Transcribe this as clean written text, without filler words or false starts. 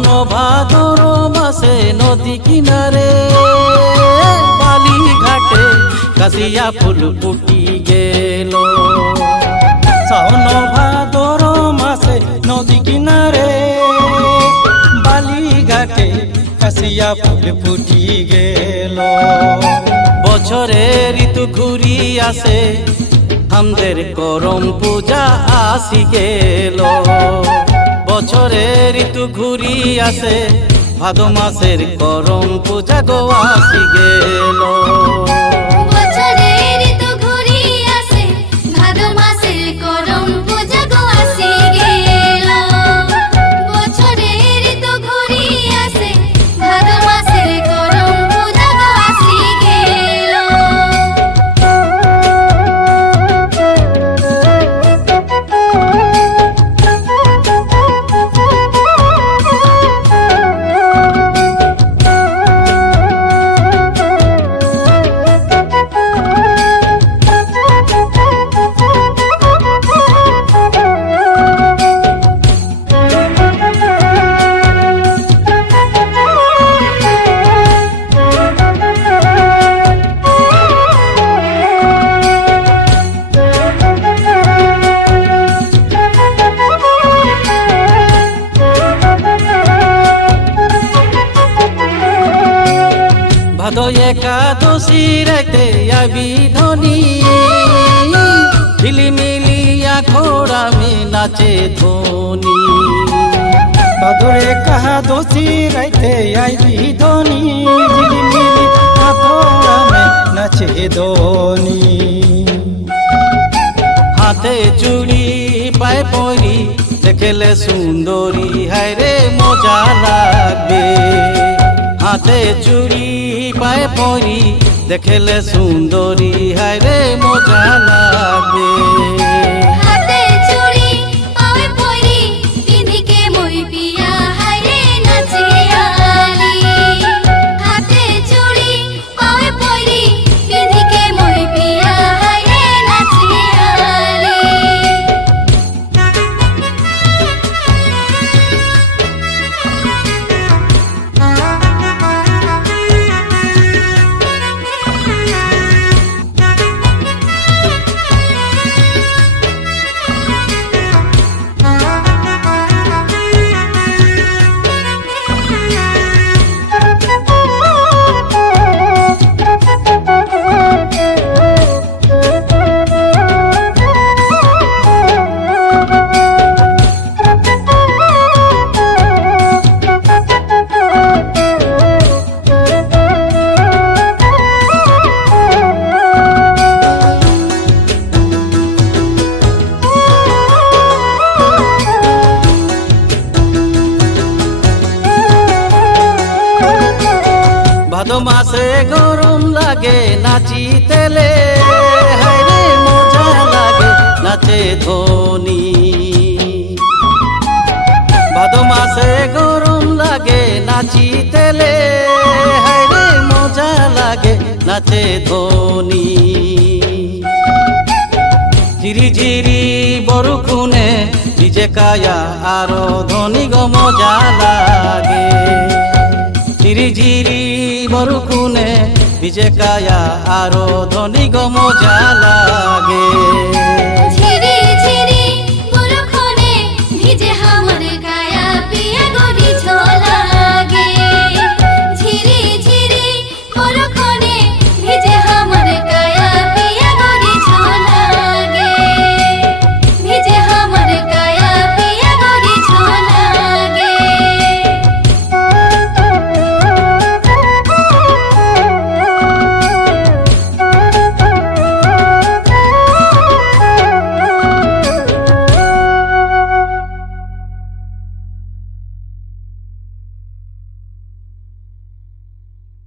শাওন ভাদর মাসে নদী কিনারে বালি ঘাটে কাশিয়া ফুল ফুটি গেল। শাওন ভাদর মাসে নদী কিনারে বালি ঘাটে কাশিয়া ফুল ফুটি গেল। বছরে ঋতু ঘুরি আসে আমাদের করম পূজা আসি গেল। বছরে ঋতু ঘুরি আসে ভাদো মাসের করম পূজা গো আসি গেল। ভাদো একাদশী রাইতে আবি ধনী ঝিলিমিলিয়া খোড়ামে নাচে ধনী। ভাদো একাদশী রাইতে আইবি ধনী ঝিলিমিলি খোড়ামে নাচে ধনী। হাতে চুড়ি পায়ে পরি দেখলে সুন্দরী হায় রে মজা লাগবে। হাতে চুড়ি পায়ে পরি দেখলে সুন্দরী হায় রে মজা লাগবে। ভাদো মাসে গরম লাগে নাচিতেলে হায় রে মজা লাগে নাচে ধনী। ভাদো মাসে গরম লাগে নাচিতেলে হায় রে মজা লাগে নাচে ধনী। ঝিরি ঝিরি বরুকুনে ভিজে কায়া আরো ধনী গো মজা লাগে। ঝিরি ঝিরি বরুকুনে ভিজে কায়া আরো ধনী গো মজা লাগে।